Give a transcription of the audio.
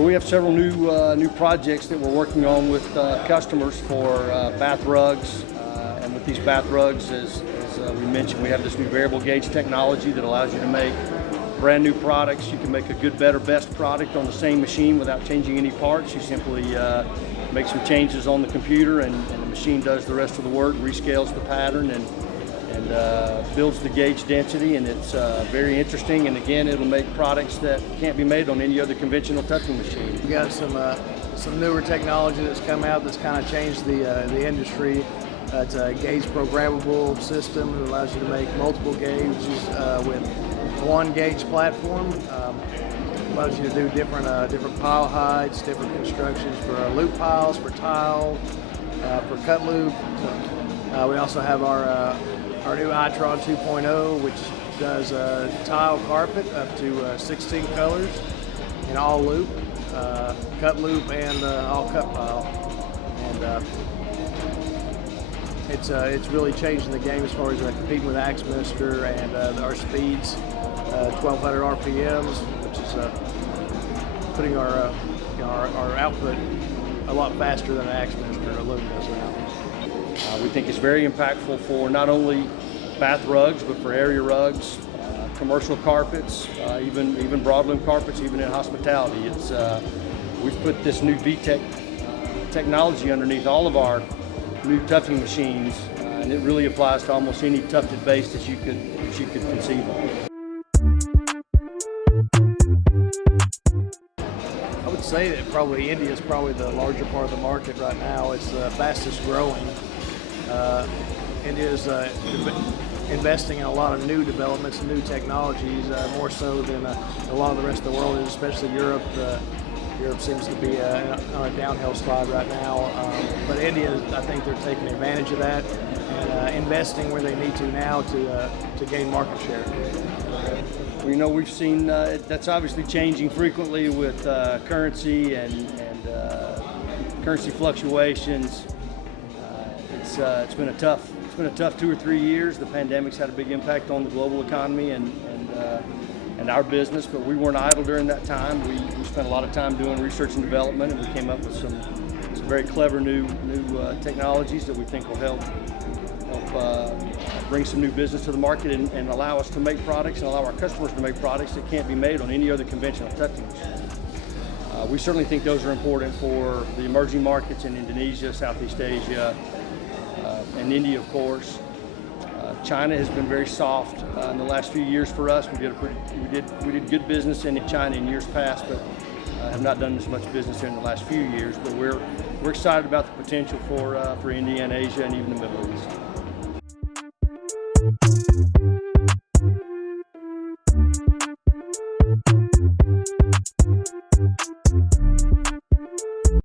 So we have several new projects that we're working on with customers for bath rugs, and with these bath rugs, as we mentioned, we have this new variable gauge technology that allows you to make brand new products. You can make a good, better, best product on the same machine without changing any parts. You simply make some changes on the computer, and the machine does the rest of the work, rescales the pattern, and builds the gauge density, and it's very interesting. And again, it'll make products that can't be made on any other conventional tufting machine. We got some newer technology that's come out that's kind of changed the industry. It's a gauge programmable system that allows you to make multiple gauges with one gauge platform. Allows you to do different pile heights, different constructions for loop piles, for tile, for cut loop. We also have our new iTron 2.0, which does tile carpet up to 16 colors in all loop, cut loop, and all cut pile. And it's really changing the game as far as competing with Axminster and our speeds, 1200 RPMs, which is putting our output a lot faster than an Axminster or loop does now. We think it's very impactful for not only bath rugs, but for area rugs, commercial carpets, even broadloom carpets, even in hospitality. We've put this new VTech technology underneath all of our new tufting machines, and it really applies to almost any tufted base that you could conceive of. I would say that probably India is probably the larger part of the market right now. It's the fastest growing. India is investing in a lot of new developments and new technologies, more so than a lot of the rest of the world is, especially Europe. Europe seems to be on a downhill slide right now, but India, I think they're taking advantage of that and investing where they need to now to gain market share. We've seen that's obviously changing frequently with currency and currency fluctations. It's been a tough 2 or 3 years. The pandemic's had a big impact on the global economy and our business, but we weren't idle during that time. We spent a lot of time doing research and development, and we came up with some very clever new technologies that we think will help bring some new business to the market and allow us to make products and allow our customers to make products that can't be made on any other conventional tufting machine. We certainly think those are important for the emerging markets in Indonesia, Southeast Asia, and India, of course. China has been very soft in the last few years for us. We did good business in China in years past, but have not done as much business here in the last few years. But we're excited about the potential for India and Asia and even the Middle East.